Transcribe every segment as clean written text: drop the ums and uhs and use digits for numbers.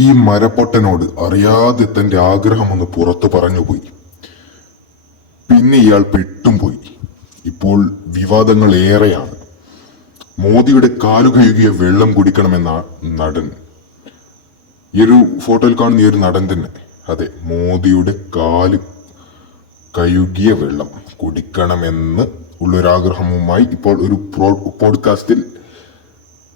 ഈ മരപ്പൊട്ടനോട് അറിയാതെ തന്റെ ആഗ്രഹം ഒന്ന് പുറത്തു പറഞ്ഞുപോയി. പിന്നെ ഇയാൾ പെട്ടും പോയി. ഇപ്പോൾ വിവാദങ്ങൾ ഏറെയാണ്. മോദിയുടെ കാലു കഴുകിയ വെള്ളം കുടിക്കണമെന്ന നടൻ, ഈ ഒരു ഫോട്ടോയിൽ കാണുന്ന ഈ ഒരു നടൻ തന്നെ, അതെ, മോദിയുടെ കാല് കഴുകിയ വെള്ളം കുടിക്കണമെന്ന് ഉള്ളൊരാഗ്രഹവുമായി ഇപ്പോൾ ഒരു പോഡ്കാസ്റ്റിൽ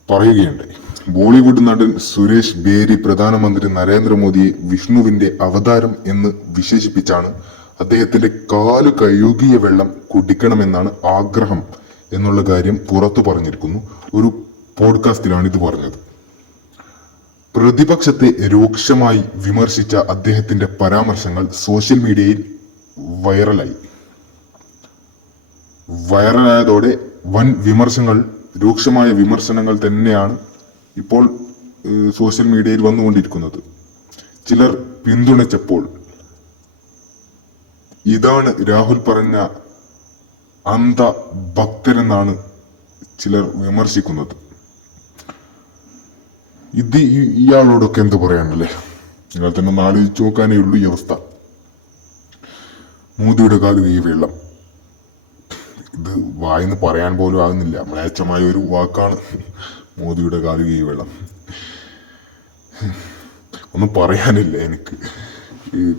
പറയുകയുണ്ടായി. ബോളിവുഡ് നടൻ സുരേഷ് ബേരി പ്രധാനമന്ത്രി നരേന്ദ്രമോദിയെ വിഷ്ണുവിന്റെ അവതാരം എന്ന് വിശേഷിപ്പിച്ചാണ് അദ്ദേഹത്തിന്റെ കാല് കഴുകിയ വെള്ളം കുടിക്കണമെന്നാണ് ആഗ്രഹം എന്നുള്ള കാര്യം പുറത്തു പറഞ്ഞിരിക്കുന്നു. ഒരു പോഡ്കാസ്റ്റിലാണ് ഇത് പറഞ്ഞത്. പ്രതിപക്ഷത്തെ രൂക്ഷമായി വിമർശിച്ച അദ്ദേഹത്തിന്റെ പരാമർശങ്ങൾ സോഷ്യൽ മീഡിയയിൽ വൈറലായതോടെ വൻ വിമർശനങ്ങൾ, രൂക്ഷമായ വിമർശനങ്ങൾ തന്നെയാണ് ഇപ്പോൾ സോഷ്യൽ മീഡിയയിൽ വന്നുകൊണ്ടിരിക്കുന്നത്. ചിലർ പിന്തുണച്ചപ്പോൾ ഇതാണ് രാഹുൽ പറഞ്ഞ അന്ധ ഭക്തരെന്നാണ് ചിലർ വിമർശിക്കുന്നത്. ഇത് ഇയാളോടൊക്കെ എന്ത് പറയാനല്ലേ? നിങ്ങൾ തന്നെ ഒന്ന് ആലോചിച്ച് നോക്കാനേ ഉള്ളൂ ഈ അവസ്ഥ. മോദിയുടെ കാല് ഈ വെള്ളം, ഇത് വായിന്ന് പറയാൻ പോലും ആകുന്നില്ല. മ്ലേച്ഛമായ ഒരു വാക്കാണ് മോദിയുടെ കാല് ഈ വെള്ളം. ഒന്നും പറയാനില്ല എനിക്ക്.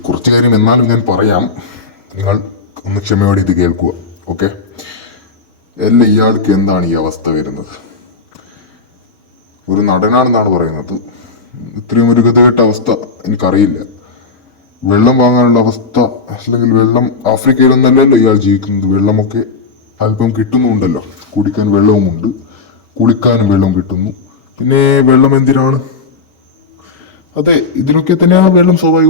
കുറച്ചു കാര്യം എന്നാലും ഞാൻ പറയാം, നിങ്ങൾ ഒന്ന് ക്ഷമയോടെ ഇത് കേൾക്കുക, ഓക്കെ? അല്ല, ഇയാൾക്ക് എന്താണ് ഈ അവസ്ഥ വരുന്നത്? ഒരു നടനാണെന്നാണ് പറയുന്നത്. ഇത്രയും ഒരു ഗതികെട്ട അവസ്ഥ എനിക്കറിയില്ല. വെള്ളം വാങ്ങാനുള്ള അവസ്ഥ, അല്ലെങ്കിൽ വെള്ളം ആഫ്രിക്കയിലൊന്നല്ലല്ലോ ഇയാൾ ജീവിക്കുന്നത്. വെള്ളമൊക്കെ അല്പം കിട്ടുന്നുണ്ടല്ലോ, കുടിക്കാൻ വെള്ളവുമുണ്ട്, കുളിക്കാനും വെള്ളം കിട്ടുന്നു. പിന്നെ വെള്ളം എന്തിനാണ്? അതെ, ഇതിനൊക്കെ തന്നെയാണ് വെള്ളം സ്വാഭാവിക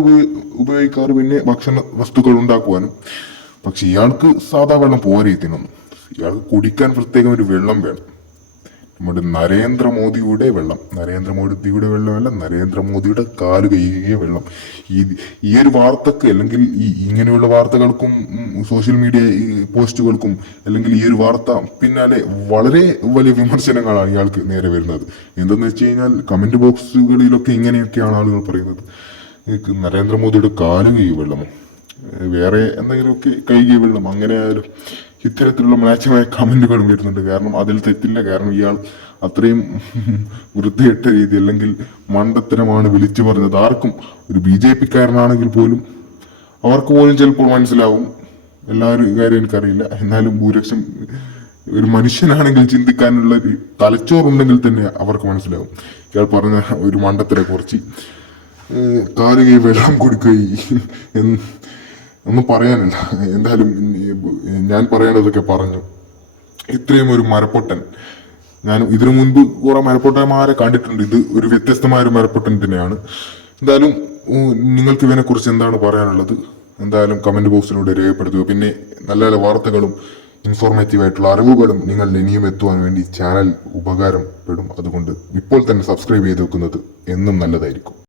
ഉപയോഗിക്കാറ്, പിന്നെ ഭക്ഷണ വസ്തുക്കൾ ഉണ്ടാക്കുവാനും. പക്ഷെ ഇയാൾക്ക് സാധാ വെള്ളം പോരെ ഇതിനൊന്നും. ഇയാൾക്ക് കുടിക്കാൻ പ്രത്യേകം ഒരു വെള്ളം വേണം. നമ്മുടെ നരേന്ദ്രമോദിയുടെ വെള്ളമല്ല, നരേന്ദ്രമോദിയുടെ കാല് കഴുകിയ വെള്ളം. ഈ ഒരു വാർത്തക്ക്, അല്ലെങ്കിൽ ഇങ്ങനെയുള്ള വാർത്തകൾക്കും സോഷ്യൽ മീഡിയ പോസ്റ്റുകൾക്കും, അല്ലെങ്കിൽ ഈ ഒരു വാർത്ത പിന്നാലെ വളരെ വലിയ വിമർശനങ്ങളാണ് ഇയാൾക്ക് നേരെ വരുന്നത്. എന്തെന്ന് വെച്ച് കഴിഞ്ഞാൽ, കമന്റ് ബോക്സുകളിലൊക്കെ ഇങ്ങനെയൊക്കെയാണ് ആളുകൾ പറയുന്നത്. നരേന്ദ്രമോദിയുടെ കാല് കഴുകിയ വെള്ളമോ, വേറെ എന്തെങ്കിലുമൊക്കെ കഴുകിയ വെള്ളം, അങ്ങനെ ആയാലും ഇത്തരത്തിലുള്ള മ്ലേച്ഛമായ കമന്റുകളും വരുന്നുണ്ട്. കാരണം അതിൽ തെറ്റില്ല. കാരണം ഇയാൾ അത്രയും വൃത്തികെട്ട രീതി, അല്ലെങ്കിൽ മണ്ടത്തരമാണ് വിളിച്ചു പറഞ്ഞത്. ആർക്കും, ഒരു BJP-കാരനാണെങ്കിൽ പോലും അവർക്ക് പോലും ചിലപ്പോൾ മനസ്സിലാവും. എല്ലാവരും കാര്യം എനിക്കറിയില്ല, എന്നാലും ഭൂരിപക്ഷം ഒരു മനുഷ്യനാണെങ്കിൽ ചിന്തിക്കാനുള്ള തലച്ചോറുണ്ടെങ്കിൽ തന്നെ അവർക്ക് മനസ്സിലാവും ഇയാൾ പറഞ്ഞ ഒരു മണ്ടത്തരെ കുറിച്ച്. കാലുകൈ വെള്ളം കൊടുക്കുകയും ഒന്നും പറയാനില്ല. എന്തായാലും ഞാൻ പറയേണ്ടതൊക്കെ പറഞ്ഞു. ഇത്രയും ഒരു മരപ്പൊട്ടൻ, ഞാൻ ഇതിനു മുൻപ് കുറെ മരപ്പൊട്ടന്മാരെ കണ്ടിട്ടുണ്ട്. ഇത് ഒരു വ്യത്യസ്തമായ ഒരു മരപ്പൊട്ടൻ തന്നെയാണ്. എന്തായാലും നിങ്ങൾക്ക് ഇവനെ കുറിച്ച് എന്താണ് പറയാനുള്ളത്? എന്തായാലും കമന്റ് ബോക്സിലൂടെ രേഖപ്പെടുത്തുക. പിന്നെ നല്ല നല്ല വാർത്തകളും ഇൻഫോർമേറ്റീവ് ആയിട്ടുള്ള അറിവുകളും നിങ്ങൾ ഇനിയും എത്തുവാൻ വേണ്ടി ചാനൽ ഉപകാരപ്പെടും. അതുകൊണ്ട് ഇപ്പോൾ തന്നെ സബ്സ്ക്രൈബ് ചെയ്ത് വെക്കുന്നത് എന്നും നല്ലതായിരിക്കും.